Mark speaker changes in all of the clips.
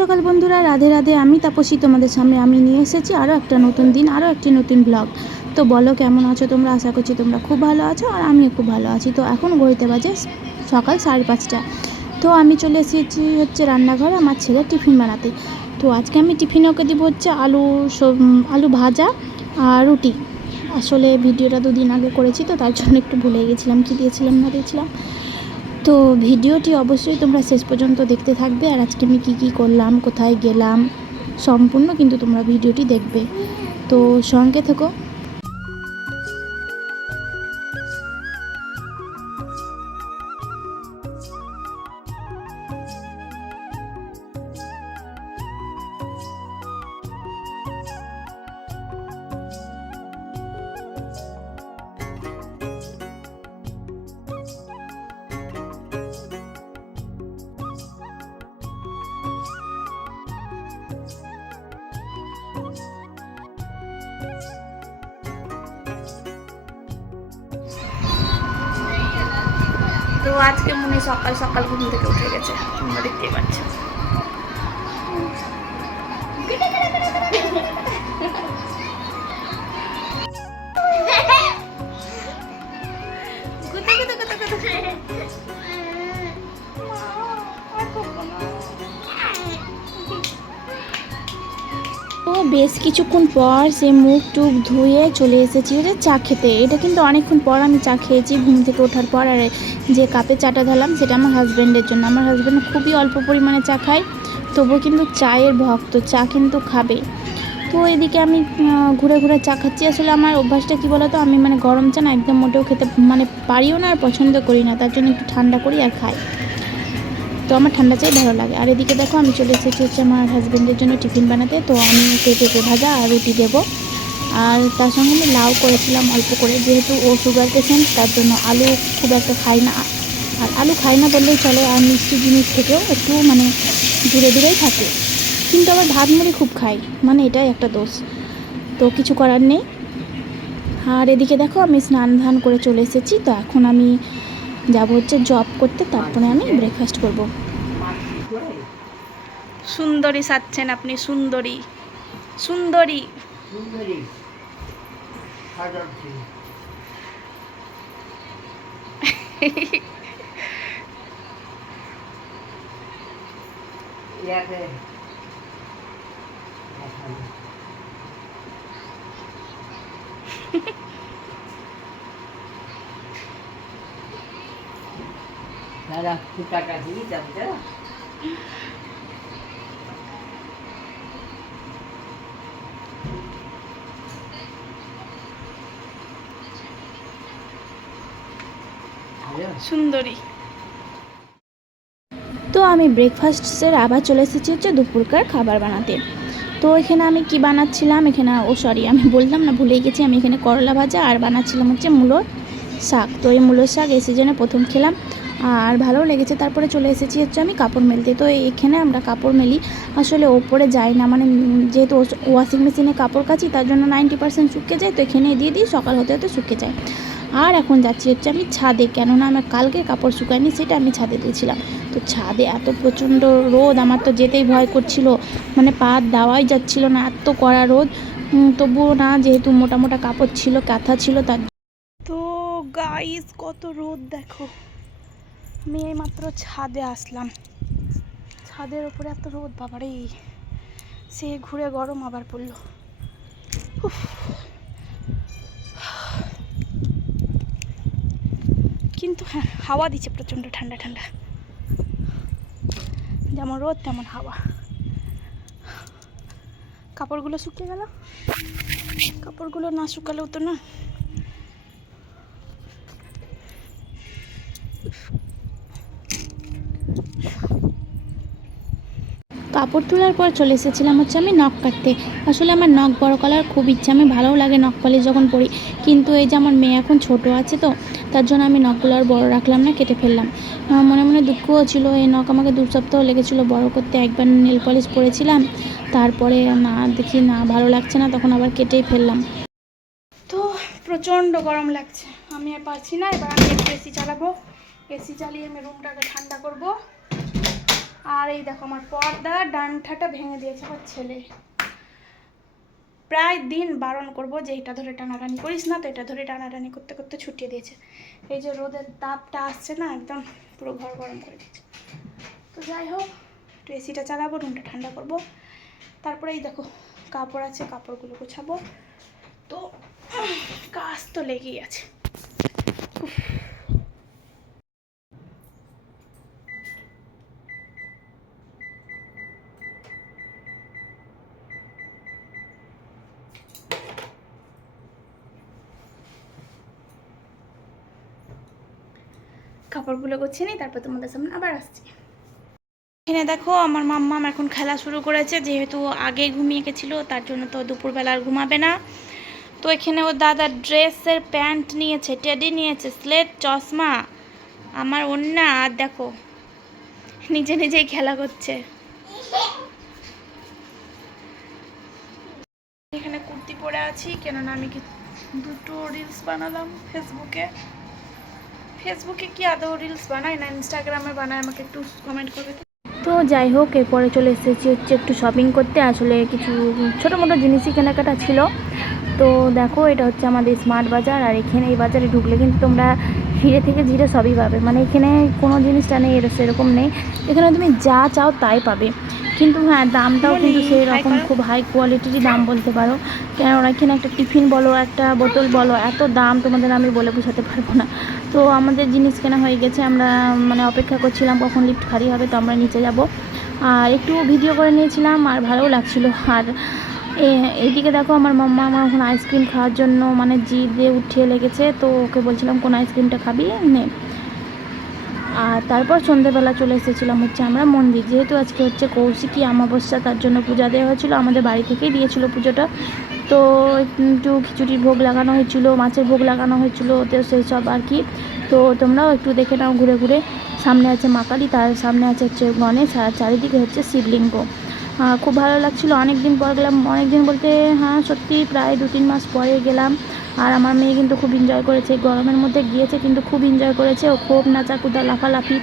Speaker 1: সকাল বন্ধুরা, রাধে রাধে। আমি তাপসী তোমাদের সামনে আমি নিয়ে এসেছি আরও একটা নতুন দিন, আরও একটি নতুন ব্লগ তো বলো, কেমন আছো তোমরা? আশা করছি তোমরা খুব ভালো আছো আর আমিও খুব ভালো আছি। তো এখন ঘড়িতে বাজে সকাল সাড়ে পাঁচটা। তো আমি চলে এসেছি হচ্ছে রান্নাঘরে আমার ছেলে টিফিন বানাতে। তো আজকে আমি টিফিনে ওকে দিব হচ্ছে আলু আলু ভাজা আর রুটি। আসলে ভিডিওটা দুদিন আগে করেছি তো, তার জন্য একটু ভুলে গেছিলাম, কী দিয়েছিলাম, না দিয়েছিলাম। তো ভিডিওটি অবশ্যই তোমরা শেষ পর্যন্ত দেখতে থাকবে। আর আজকে আমি কী কী করলাম, কোথায় গেলাম, সম্পূর্ণ কিন্তু তোমরা ভিডিওটি দেখবে। তো সঙ্গে থেকো। আজকে মনে সকাল সকাল ঘুম থেকে উঠে গেছে। তোমরা দেখতেই পাচ্ছ। বেশ কিছুক্ষণ পর সে মুখ টুক ধুয়ে চলে এসেছি যে চা খেতে। এটা কিন্তু অনেকক্ষণ পর আমি চা খেয়েছি ঘুম থেকে ওঠার পর। আর যে কাপে চাটা ঢালাম সেটা আমার হাজব্যান্ডের জন্য। আমার হাজব্যান্ড খুবই অল্প পরিমাণে চা খায়, তবুও কিন্তু চায়ের ভক্ত, চা কিন্তু খাবে। তো এদিকে আমি ঘুরে ঘুরে চা খাচ্ছি। আসলে আমার অভ্যাসটা কী বলতো? আমি মানে গরম চা না একদম মোটেও খেতে মানে পারিও না আর পছন্দ করি না। তার জন্য একটু ঠান্ডা করি আর খাই। তো আমার ঠান্ডা চাই, ভালো লাগে। আর এদিকে দেখো, আমি চলে এসেছি হচ্ছে আমার হাজব্যান্ডের জন্য টিফিন বানাতে। তো আমি পেঁপে ভাজা আর রুটি দেবো। আর তার সঙ্গে আমি লাউ করেছিলাম অল্প করে। যেহেতু ও সুগার পেশেন্ট তার জন্য আলু খুব একটা খাই না। আর আলু খাই না বললেই চলে, আর মিষ্টি জিনিস থেকেও একটু মানে দূরে দূরেই থাকে। কিন্তু আবার ভাত মুড়ি খুব খাই মানে এটাই একটা দোষ। তো কিছু করার নেই। আর এদিকে দেখো, আমি স্নান ধান করে চলে এসেছি। তো এখন আমি যাব হচ্ছে জব করতে, তারপরে আমি ব্রেকফাস্ট করব। সুন্দরী সাচ্ছেন আপনি সুন্দরী। সুন্দরী।
Speaker 2: ফুটাটা দিয়ে যাবে?
Speaker 1: সুন্দরী। তো আমি ব্রেকফাস্টের আবার চলে এসেছি হচ্ছে দুপুরকার খাবার বানাতে। তো এখানে আমি কি বানাচ্ছিলাম? এখানে, ও সরি আমি বললাম না, ভুলেই গেছি। আমি এখানে করলা ভাজা আর বানাচ্ছিলাম হচ্ছে মূলোর শাক। তো এই মূলোর শাক এই সিজনে প্রথম খেলাম। আর ভালোও লেগেছে। তারপরে চলে এসেছি হচ্ছে আমি কাপড় মেলতে। তো এখানে আমরা কাপড় মেলি। আসলে ওপরে যাই না মানে যেহেতু ওয়াশিং মেশিনে কাপড় কাচি, তার জন্য নাইনটি পার্সেন্ট শুকিয়ে যায়। তো এখানে দিয়ে দিই, সকাল হতে হতে শুকিয়ে যায়। আর এখন যাচ্ছি হচ্ছে আমি ছাদে। কেননা আমার কালকে কাপড় শুকায়নি, সেটা আমি ছাদে দিয়েছিলাম। তো ছাদে এত প্রচণ্ড রোদ, আমার তো যেতেই ভয় করছিল। মানে পা দেওয়াই যাচ্ছিল না, এত কড়া রোদ। তবুও না, যেহেতু মোটা মোটা কাপড় ছিল, কাঁথা ছিল, তার তো গাইস কত রোদ দেখো। আমি এইমাত্র ছাদে আসলাম। ছাদের ওপরে এত রোদ, বাবারে। সে ঘুরে গরম আবার পড়ল। উফ। কিন্তু হ্যাঁ হাওয়া দিচ্ছে প্রচণ্ড ঠান্ডা ঠান্ডা। যেমন রোদ, তেমন হাওয়া। কাপড়গুলো শুকিয়ে গেল। কাপড়গুলো না শুকালেও তো না। কাপড় তোলার পর চলে এসেছিলাম হচ্ছে আমি নখ কাটতে। আসলে আমার নখ বড় করার খুব ইচ্ছা, আমি ভালোও লাগে নখ পালিশ যখন পরি কিন্তু এই যে আমার মেয়ে এখন ছোট আছে তো তার জন্য আমি নখগুলো আর বড় রাখলাম না, কেটে ফেললাম। আমার মনে মনে দুঃখও ছিল এই নখ আমাকে দু সপ্তাহ লেগেছিল, বড় করতে একবার নেল পলিশ পরেছিলাম, তারপরে না দেখি না, ভালো লাগছে না, তখন আবার কেটেই ফেললাম। তো প্রচণ্ড গরম লাগছে, আমি আর পারছি না, এবার আমি একটু এসি চালাবো। এসি চালিয়ে আমি রুমটাকে ঠান্ডা করব। আর এই দেখো, আমার পর্দা ডান্ঠাটা ভেঙে দিয়েছে আমার ছেলে। প্রায় দিন বারণ করব যে এটা ধরে টানাটানি করিস না, তো এটা ধরে টানাটানি করতে করতে ছুটিয়ে দিয়েছে। এই যে রোদের তাপটা আসছে না, একদম পুরো ঘর গরম করে দিয়েছে। তো যাই হোক, একটু এসিটা চালাবো, রুমটা ঠান্ডা করব। তারপরে এই দেখো কাপড় আছে, কাপড়গুলো গোছাবো। তো, কাজ তো লেগেই আছে। কাপড়গুলো গুছিয়ে নিই, তারপর তোমাদের সামনে আবার আসছি। এখানে দেখো আমার মাম্মাম এখন খেলা শুরু করেছে, যেহেতু আগে ঘুমিয়ে গেছিল, তার জন্য তো দুপুরবেলা আর ঘুমাবে না। তো এখানে ও দাদা ড্রেসের প্যান্ট নিয়েছে, টেডি নিয়েছে, স্লেট, চশমা, আমার অন্যা আর দেখো, নিজে নিজেই খেলা করছে। এখানে কুর্তি পরে আছি, কেননা আমি কি দুটো রিলস বানালাম ফেসবুকে ফেসবুকে কি আদৌ রিলস বানায় না ইনস্টাগ্রামে বানায়? আমাকে একটু কমেন্ট করবে তো। যাই হোক, এরপরে চলে এসেছি হচ্ছে একটু শপিং করতে। আসলে কিছু ছোটো মোটো জিনিসই কেনাকাটা ছিল। তো দেখো, এটা হচ্ছে আমাদের স্মার্ট বাজার, আর এখানে এই বাজারে ঢুকলে কিন্তু তোমরা হিরে থেকে ঝিরে সবই পাবে। মানে এখানে কোনো জিনিসটা নেই সেরকম নেই। এখানে তুমি যা চাও তাই পাবে। কিন্তু হ্যাঁ দামটাও কিন্তু সেই রকম খুব হাই কোয়ালিটিরই দাম বলতে পারো। কেননা এখানে একটা টিফিন বলো একটা বোতল বলো এত দাম তোমাদের আমি বলে বোঝাতে পারব না। তো আমাদের জিনিস কেনা হয়ে গেছে আমরা মানে অপেক্ষা করছিলাম কখন লিফট খালি হবে তো আমরা নিচে যাব। আর একটু ভিডিও করে নিয়েছিলাম আর ভালোও লাগছিল। আর এইদিকে দেখো আমার মাম্মা আমার এখন আইসক্রিম খাওয়ার জন্য মানে জিভ দিয়ে উঠিয়ে লেগেছে তো ওকে বলছিলাম কোন আইসক্রিমটা খাবি? নে। আর তারপর সন্ধ্যেবেলা চলে এসেছিলাম হচ্ছে আমরা মন্দির। যেহেতু আজকে হচ্ছে কৌশিকী অমাবস্যা, তার জন্য পূজা দেওয়া হয়েছিল, আমাদের বাড়ি থেকেই দিয়েছিল পুজোটা। তো একটু খিচুড়ির ভোগ লাগানো হয়েছিল, মাছের ভোগ লাগানো হয়েছিল, তো সেই সব আর কি। তো তোমরাও একটু দেখে নাও ঘুরে ঘুরে। সামনে আছে মা কালী, তার সামনে আছে হচ্ছে গণেশ, আর চারিদিকে হচ্ছে শিবলিঙ্গ। খুব ভালো লাগছিল। অনেক দিন পর গেলাম অনেক দিন বলতে হ্যাঁ সত্যি প্রায় দু তিন মাস পরে গেলাম। আর আমার মেয়ে কিন্তু খুব এনজয় করেছে। গরমের মধ্যে গিয়েছে কিন্তু খুব এনজয় করেছে। ও খুব নাচাকুদা, লাফালাফি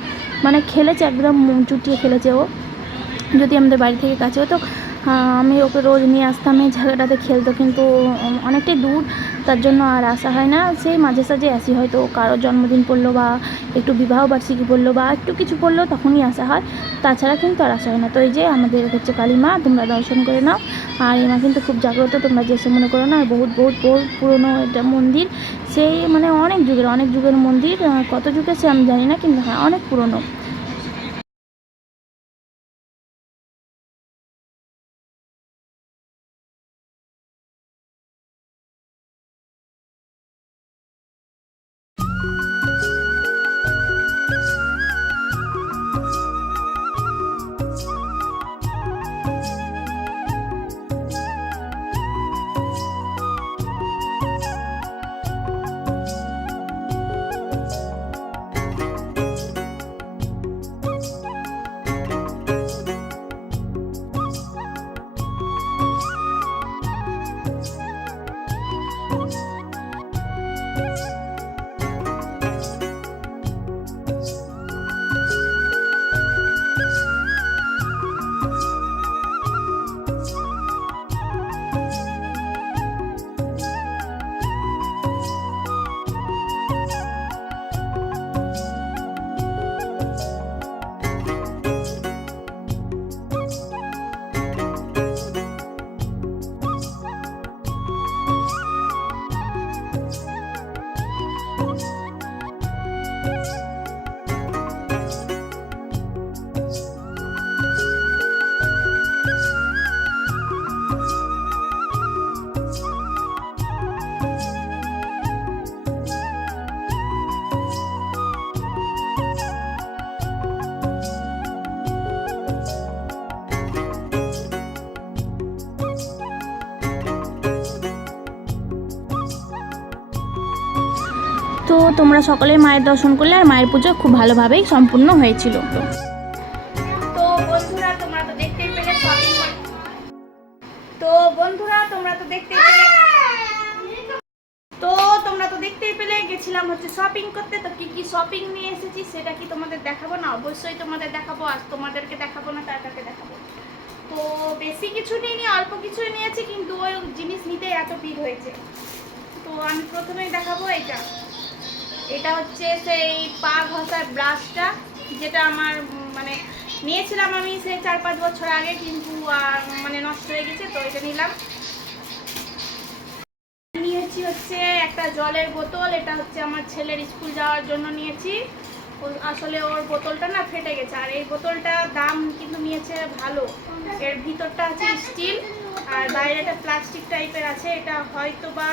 Speaker 1: মানে খেলেছে একদম চুটিয়ে খেলেছে ও। যদি আমাদের বাড়ি থেকে কাছে হতো আমি ওকে রোজ নিয়ে আসতাম এই জায়গাটাতে খেলতো। কিন্তু অনেকটাই দূর তার জন্য আর আসা হয় না। সেই মাঝে সাঝে আসি হয়তো, কারও জন্মদিন পড়ল বা একটু বিবাহ বার্ষিকী পড়ল বা একটু কিছু পড়ল, তখনই আসা হয়। তাছাড়া কিন্তু আর আসা হয় না। তো এই যে আমাদের হচ্ছে কালী মা তোমরা দর্শন করে নাও। আর এই মা কিন্তু খুব জাগ্রত, তোমরা যে মনে করো না, বহুত বহুত বহুত পুরনো এটা মন্দির। সেই মানে অনেক যুগের অনেক যুগের মন্দির। কত যুগের সে আমি জানি না, কিন্তু হ্যাঁ অনেক পুরনো। তোমরা সকলে মায়ের দর্শন করলে আর মায়ের পুজো খুব ভালোভাবেই সম্পূর্ণ হয়েছিল। তো বন্ধুরা, তোমরা তো দেখতেই পেলে তো বন্ধুরা, তোমরা তো দেখতেই পেলে। তো তোমরা তো দেখতেই পেলে গেছি
Speaker 3: গিয়েছিলাম হচ্ছে শপিং করতে। তো কি কি শপিং নিয়ে এসেছি সেটা কি তোমাদের দেখাবো না? অবশ্যই তোমাদের দেখাবো আর তোমাদেরকে দেখাবো না, তাদেরকে দেখাবো। তো বেশি কিছু নিইনি, অল্প কিছুই নিয়েছি, কিন্তু ওই জিনিস নিতে এত ভিড় হয়েছে। তো আমি প্রথমেই দেখাবো এটা এটা হচ্ছে সেই পা ঘষার ব্রাশটা যেটা আমার মানে নিয়েছিলাম আমি সেই চার পাঁচ বছর আগে, কিন্তু মানে নষ্ট হয়ে গেছে, তো এটা নিলাম। নিয়েছি হচ্ছে একটা জলের বোতল, এটা হচ্ছে আমার ছেলের স্কুল যাওয়ার জন্য নিয়েছি। আসলে ওর বোতলটা না ফেটে গেছে, আর এই বোতলটা দাম কিন্তু নিয়েছে ভালো। এর ভিতরটা আছে স্টিল, আর বাইরেটা প্লাস্টিক টাইপের আছে, এটা হয়তো বা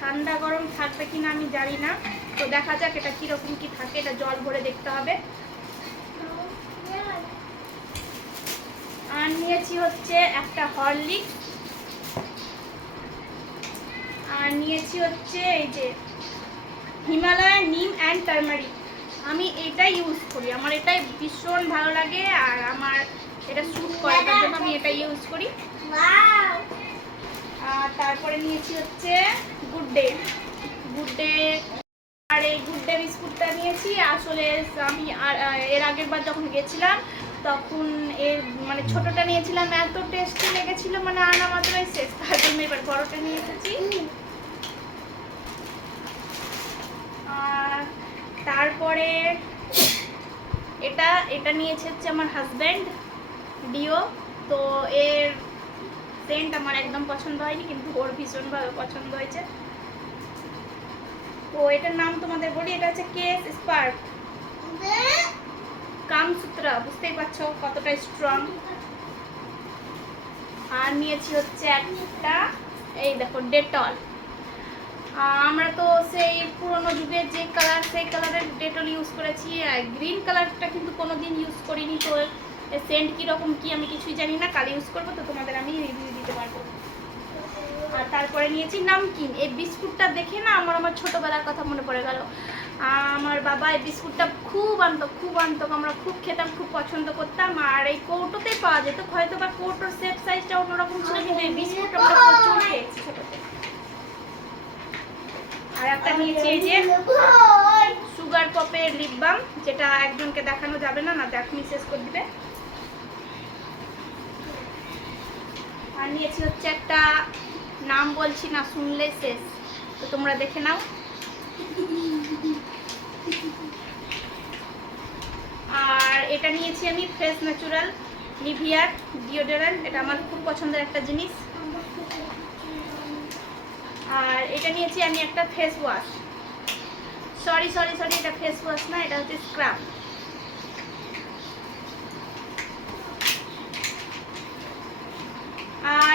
Speaker 3: ঠান্ডা গরম থাকবে কিনা আমি জানি না। তো দেখা যাক এটা কীরকম কি থাকে, এটা জল ভরে দেখতে হবে। আর নিয়েছি হচ্ছে একটা হরলিক্স। আর নিয়েছি হচ্ছে এই যে হিমালয়, নিম অ্যান্ড টার্মারিক আমি এটাই ইউজ করি, আমার এটাই ভীষণ ভালো লাগে আর আমার এটা স্যুট করার জন্য আমি এটা ইউজ করি। তারপরে নিয়েছি হচ্ছে গুড ডে গুড ডে আর এই গুড ডে বিস্কুটটা নিয়েছি। আসলে আমি আর এর আগের বার যখন গেছিলাম, তখন এর মানে ছোটটা নিয়েছিলাম, এত টেস্টি লেগেছিল মানে আনা মাত্রই শেষ। তার জন্য এবার বড়টা নিয়ে এসেছি। তারপরে এটা এটা নিয়েছে হচ্ছে আমার হাজব্যান্ড ডিও তো এর সেন্ট আমার একদম পছন্দ হয়নি, কিন্তু ওর ভীষণভাবে পছন্দ হয়েছে। তো এটার নাম তোমাদের বলি, এটা হচ্ছে কেস স্পার্ক কামসূত্রা, বুঝতেই পারছ কতটা স্ট্রং আর নিয়েছি হচ্ছে একটা, এই দেখো ডেটল আমরা তো সেই পুরোনো যুগের যে কালার সেই কালারের ডেটল ইউজ করেছি। গ্রিন কালারটা কিন্তু কোনো দিন ইউজ করিনি তো। সেন্ট কীরকম কি আমি কিছুই জানি না, কাল ইউজ করব তো তোমাদের আমি রিভিউ দিতে পারব। আর তারপরে নিয়েছি নামকিন। এই বিস্কুটটা দেখে না আমার আমার ছোটোবেলার কথা মনে পড়ে গেল। আমার বাবা এই বিস্কুটটা খুব আনতো খুব আনতো। আমরা খুব খেতাম, খুব পছন্দ করতাম। আর এই কৌটোতেই পাওয়া যেত। হয়তো বা কৌটোর সেপ সাইজটা অন্যরকম ছিল, কিন্তু এই বিস্কুটটা আমরা প্রচুর খেয়েছি আর একটা নিয়েছি এই যে সুগার পপের লিপ বাম যেটা একজনকে দেখানো যাবে না না দেখ শেষ করে দিবে। আর নিয়েছি হচ্ছে একটা নাম বলছি না, শুনলে শেষ। তো তোমরা দেখে নাও। আর এটা নিয়েছি আমি ফ্রেশ ন্যাচুরাল নিভিয়ার ডিওডোরেন্ট, এটা আমার খুব পছন্দের একটা জিনিস। আর এটা নিয়েছি আমি একটা face wash. Sorry sorry sorry, এটা ফেস ওয়াশ না, এটা হচ্ছে স্ক্রাব।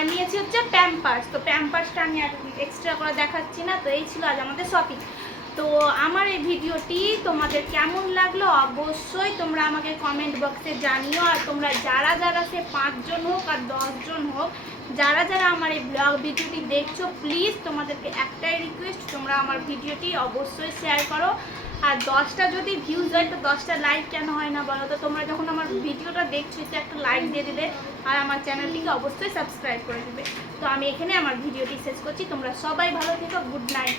Speaker 3: নিয়েছি হচ্ছে প্যাম্পার্স তো প্যাম্পার্সটা আমি আর এক্সট্রা করে দেখাচ্ছি না, তো এই ছিল আজ আমাদের শপিং তো আমার এই ভিডিওটি তোমাদের কেমন লাগল অবশ্যই তোমরা আমাকে কমেন্ট বক্সে জানিও। আর তোমরা যারা যারা সে পাঁচজন হোক আর দশজন হোক, যারা যারা আমার এই ব্লগ ভিডিওটি দেখছ প্লিজ তোমাদেরকে একটাই রিকোয়েস্ট তোমরা আমার ভিডিওটি অবশ্যই শেয়ার করো। আর দশটা যদি ভিউজ হয়, তো দশটা লাইক কেন হয় না বলো? তো তোমরা যখন আমার ভিডিওটা দেখছ তো একটা লাইক দিয়ে দেবে আর আমার চ্যানেলটিকে অবশ্যই সাবস্ক্রাইব করে দেবে। তো আমি এখানে আমার ভিডিওটি শেষ করছি। তোমরা সবাই ভালো থেকো। Good night